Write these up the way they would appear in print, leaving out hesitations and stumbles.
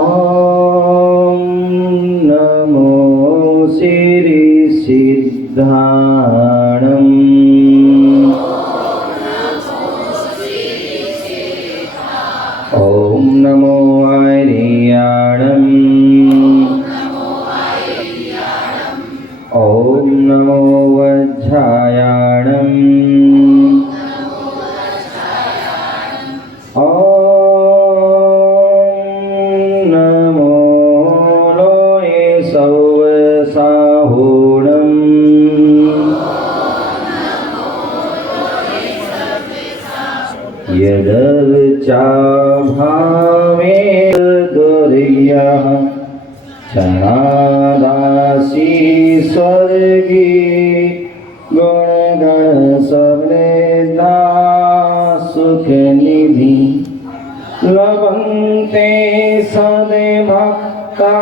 ओम नमो श्री सिद्धाणं ओम नमो आर्याणं ओम नमो वज्रायाणं ओम नमो लोये सौवसाहूणं यदर्चा भावे दुर्यः क्षणादासी स्वर्गी गुणगण समृद्धा सुख निधि लभन्ते सदे भक्ता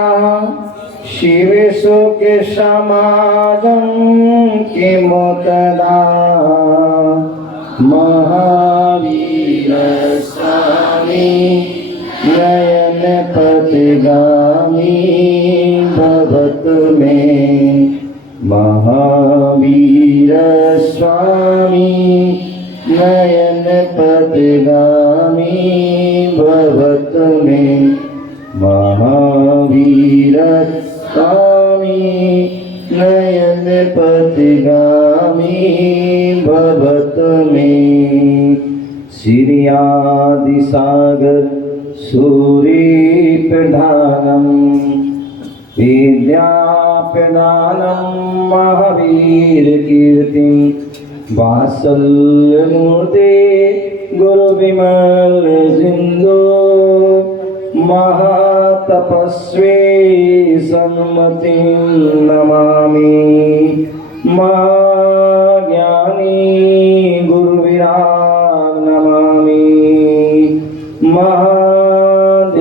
शिव सुख समाजं किमुतदा महावीर स्वामी नयन पथगामी भवत में महावीर स्वामी नयन पथगामी भवत में महावीर स्वामी नयन पथगामी भवत में श्री आदि सागर सूर्यप्रधानं विद्याप्रदानं महावीर कीर्तिं वात्सल्यमूर्ते गुरुविमल सिंधु महातपस्वी सन्मतिं नमामि महाज्ञानी गुरुविराग नमामि महाध्यानी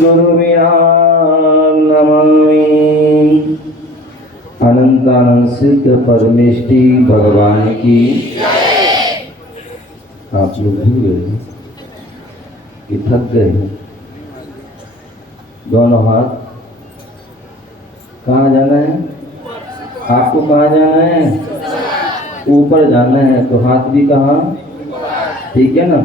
गुरुविराग नमामि। अनंतानंद सिद्ध परमेष्टि भगवान की। आप लोग भूल गए कि थक गए हैं? दोनों हाथ। कहाँ जाना है आपको? कहाँ जाना है? ऊपर जाना है। तो हाथ भी कहाँ? ठीक है ना?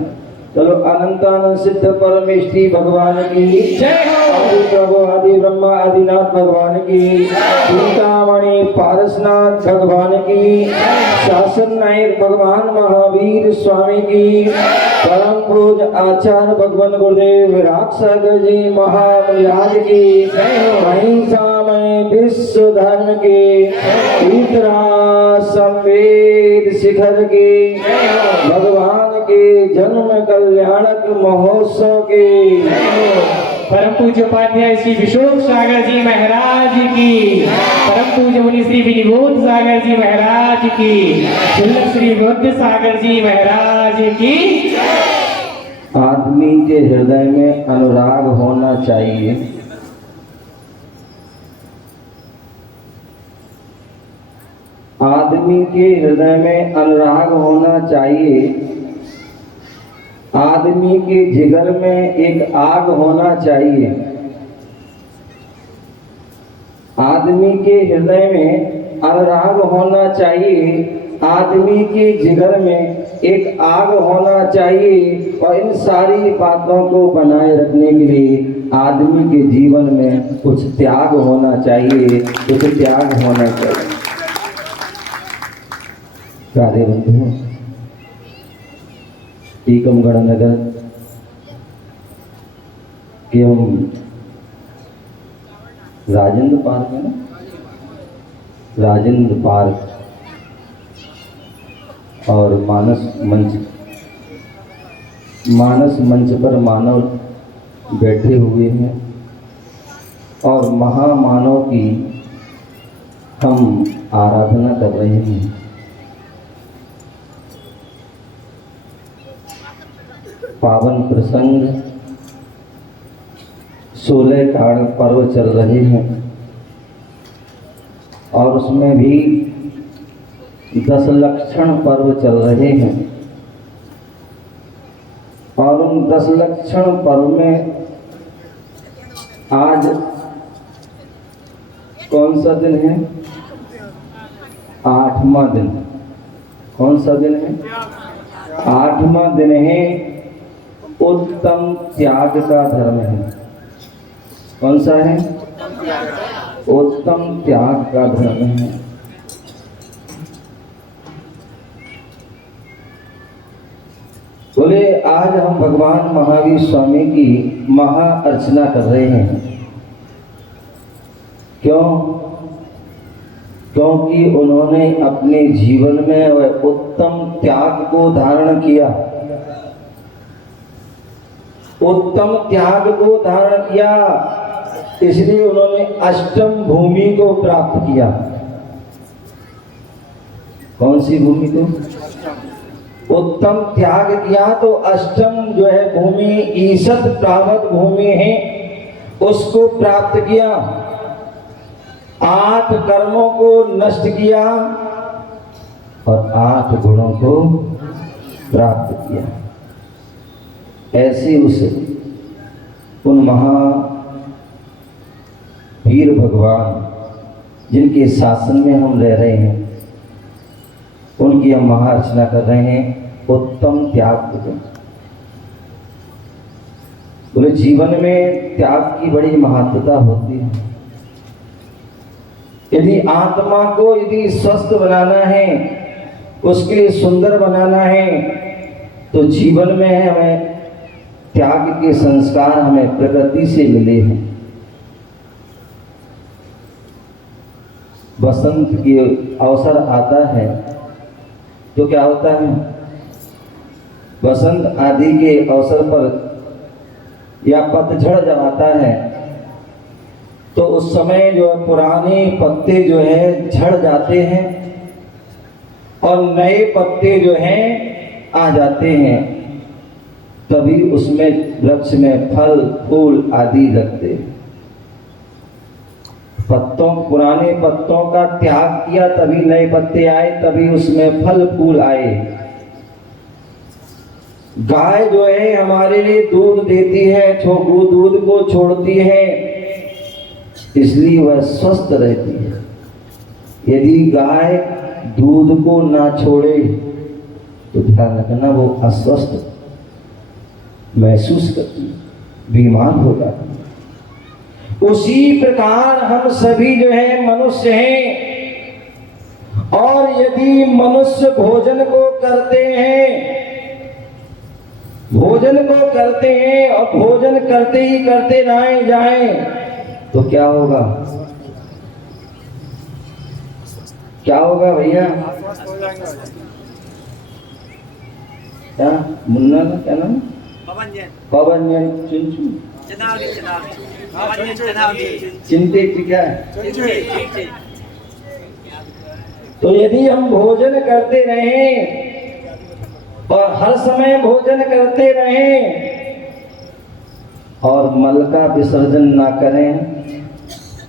चलो अनंतानंद सिद्ध परमेष्टि भगवान की जय हो। आदि प्रभु आदि ब्रह्मा आदिनाथ भगवान की, चिंतामणि पारसनाथ भगवान की, शासन नायक भगवान महावीर स्वामी की, परम पूज आचार्य भगवान गुरुदेव विराट सागर जी महाराज की जय हो। अहिंसामय विश्व धर्म की, इतरा संवेद शिखर की भगवान के जन्म कल्याणक महोत्सव के परम पूज्य उपाध्याय श्री विशोक सागर जी महाराज की, परम पूज्य मुनि श्री विनिबोध सागर जी महाराज की, शुल्लक श्री बुद्ध सागर जी महाराज की। आदमी के हृदय में अनुराग होना चाहिए। आदमी के हृदय में अनुराग होना चाहिए। आदमी के जिगर में एक आग होना चाहिए। आदमी के हृदय में अनुराग होना चाहिए। आदमी के जिगर में एक आग होना चाहिए। और इन सारी बातों को बनाए रखने के लिए आदमी के जीवन में कुछ त्याग होना चाहिए। कुछ त्याग होना चाहिए। प्यारे बंधुओं, टीकमगढ़ नगर के हम राजेंद्र पार्क है ना, राजेंद्र पार्क और मानस मंच पर मानव बैठे हुए हैं और महामानव की हम आराधना कर रहे हैं। पावन प्रसंग 16 कारण पर्व चल रहे हैं और उसमें भी 10 लक्षण पर्व चल रहे हैं और उन 10 लक्षण पर्व में आज कौन सा दिन है? 8वां दिन। कौन सा दिन है? 8वां दिन है। उत्तम त्याग का धर्म है। कौन सा है? उत्तम त्याग का धर्म है। बोले आज हम भगवान महावीर स्वामी की महा अर्चना कर रहे हैं। क्यों? क्योंकि उन्होंने अपने जीवन में वह उत्तम त्याग को धारण किया। उत्तम त्याग को धारण किया, इसलिए उन्होंने अष्टम भूमि को प्राप्त किया। कौन सी भूमि को? उत्तम त्याग किया तो अष्टम जो है भूमि, ईशत प्रावत भूमि है, उसको प्राप्त किया। 8 कर्मों को नष्ट किया और 8 गुणों को प्राप्त किया। ऐसे उन महावीर भगवान जिनके शासन में हम रह रहे हैं, उनकी हम महार्चना कर रहे हैं। उत्तम त्याग को बोले जीवन में त्याग की बड़ी महत्वता होती है। यदि आत्मा को यदि स्वस्थ बनाना है, उसके लिए सुंदर बनाना है, तो जीवन में हमें त्याग के संस्कार हमें प्रकृति से मिले हैं। बसंत के अवसर आता है तो क्या होता है? बसंत आदि के अवसर पर या पतझड़ जब आता है तो उस समय जो पुराने पत्ते जो है झड़ जाते हैं और नए पत्ते जो हैं आ जाते हैं। तभी उसमें वृक्ष में फल फूल आदि लगते हैं। पुराने पत्तों का त्याग किया तभी नए पत्ते आए, तभी उसमें फल फूल आए। गाय जो है हमारे लिए दूध देती है, वो दूध को छोड़ती है, इसलिए वह स्वस्थ रहती है। यदि गाय दूध को ना छोड़े तो ध्यान रखना वो अस्वस्थ महसूस करती है, बीमार हो जाती है। उसी प्रकार हम सभी जो है मनुष्य हैं, और यदि मनुष्य भोजन को करते हैं और भोजन करते ही करते जाएं तो क्या होगा? क्या होगा भैया? क्या मुन्ना ना क्या नाम? पवन जैन चुनचुन चिंते क्या है? तो यदि हम भोजन करते रहें और हर समय भोजन करते रहें और मल का विसर्जन ना करें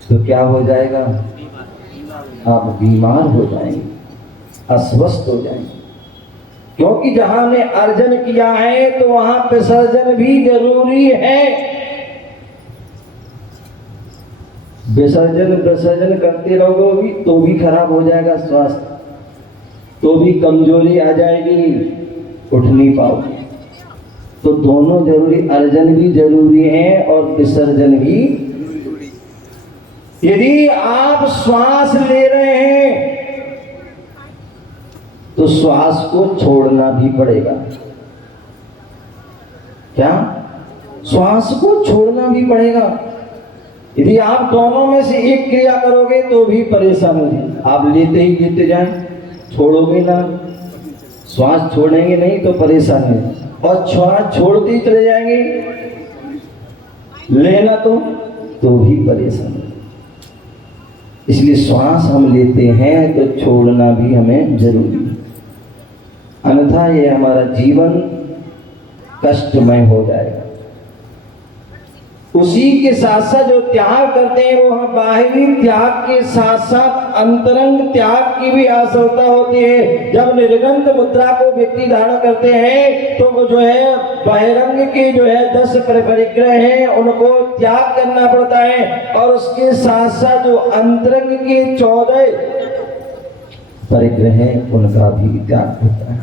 तो क्या हो जाएगा? आप बीमार हो जाएंगे, अस्वस्थ हो जाएंगे। क्योंकि जहां ने अर्जन किया है तो वहां विसर्जन भी जरूरी है। विसर्जन करते रहोगे तो भी खराब हो जाएगा स्वास्थ्य, तो भी कमजोरी आ जाएगी, उठ नहीं पाओगे। तो दोनों जरूरी, अर्जन भी जरूरी है और विसर्जन भी। यदि आप श्वास ले रहे हैं तो श्वास को छोड़ना भी पड़ेगा। क्या? श्वास को छोड़ना भी पड़ेगा। यदि आप दोनों में से एक क्रिया करोगे तो भी परेशान हो जाए। आप लेते ही लेते जाएं, छोड़ोगे ना, श्वास छोड़ेंगे नहीं तो परेशान है, और श्वास छोड़ते ही चले जाएंगे लेना तो भी परेशान है। इसलिए श्वास हम लेते हैं तो छोड़ना भी हमें जरूरी है, अन्यथा ये हमारा जीवन कष्टमय हो जाएगा। उसी के साथ साथ जो त्याग करते हैं वो हम बाहरी त्याग के साथ साथ अंतरंग त्याग की भी आवश्यकता होती है। जब निर्गंध मुद्रा को व्यक्ति धारण करते हैं तो वो जो है बहिरंग के जो है 10 परिग्रह हैं उनको त्याग करना पड़ता है, और उसके साथ साथ जो अंतरंग के 14 परिग्रह हैं उनका भी त्याग होता है।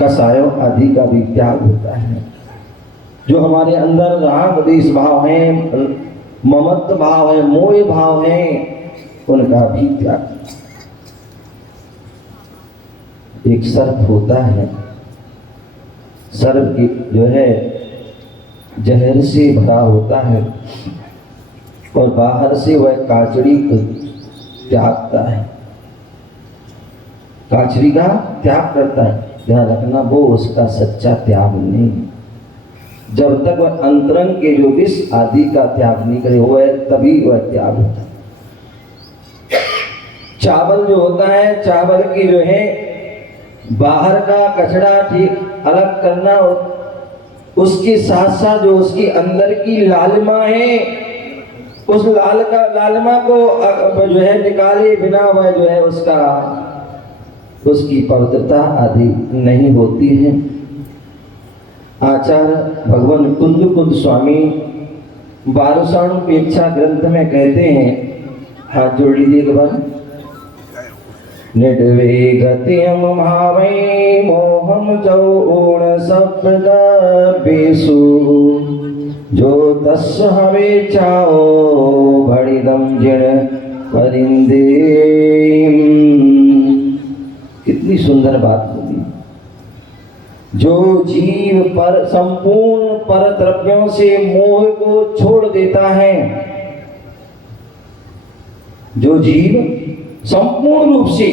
कसायों आदि का भी त्याग होता है। जो हमारे अंदर राग द्वेष भाव है, ममत्व भाव है, मोह भाव है, उनका भी त्याग। एक सर्प होता है, सर्प की जो है जहर से भरा होता है और बाहर से वह काचड़ी को त्यागता है, काचड़ी का त्याग करता है। ध्यान रखना वो उसका सच्चा त्याग नहीं। जब तक वह अंतरंग के जो विष आदि का त्याग नहीं करे हुआ है तभी वह त्याग होता है। चावल जो होता है, चावल की जो है बाहर का कचरा ठीक अलग करना, उसके साथ साथ जो उसकी अंदर की लालिमा है उस लालिमा को जो है निकाले बिना वह जो है उसकी पवित्रता आदि नहीं होती है। आचार्य भगवान कुंद स्वामी बारुसाणुपेक्षा ग्रंथ में कहते हैं, हाथ जोड़ लीजिए एक बार। निर्वेगत्यम भावै मोहम जौण शब्द बेसु जो तस् हवे चाओ भड़िदम जिण परिंदे। कितनी सुंदर बात होगी। जो जीव पर संपूर्ण पर द्रव्यों से मोह को छोड़ देता है, जो जीव संपूर्ण रूप से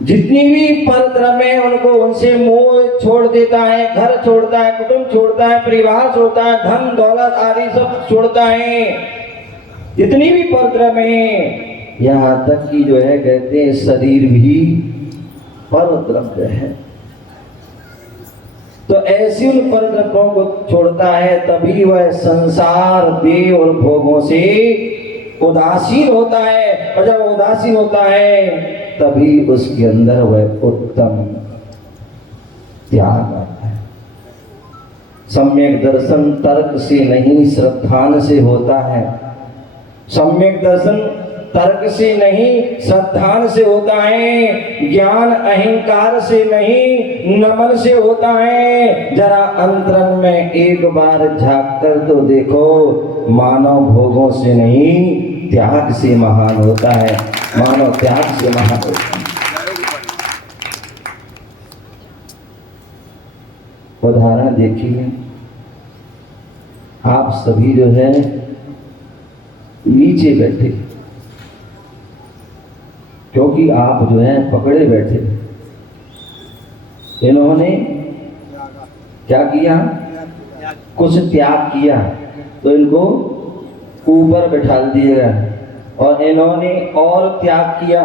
जितनी भी पर द्रव्य है उनको उनसे मोह छोड़ देता है, घर छोड़ता है, कुटुंब छोड़ता है, परिवार छोड़ता है, धन दौलत आदि सब छोड़ता है, जितनी भी पर द्रव्य है, यहाँ तक कि जो है कहते हैं शरीर भी पर द्रव्य है। तो ऐसी उन पर द्रव्यों को छोड़ता है तभी वह संसार देह और भोगों से उदासीन होता है, और जब उदासीन होता है तभी उसके अंदर वह उत्तम त्याग आता है। सम्यक दर्शन तर्क से नहीं श्रद्धान से होता है। सम्यक दर्शन तर्क से नहीं श्रद्धान से होता है। ज्ञान अहंकार से नहीं नमन से होता है। जरा अंतरंग में एक बार झांक कर तो देखो, मानव भोगों से नहीं त्याग से महान होता है, मानव त्याग से महान होता है। उदाहरण देखिए, आप सभी जो है नीचे बैठे क्योंकि आप जो है पकड़े बैठे। इन्होंने क्या किया? कुछ त्याग किया तो इनको ऊपर बैठा दिया, और इन्होंने और त्याग किया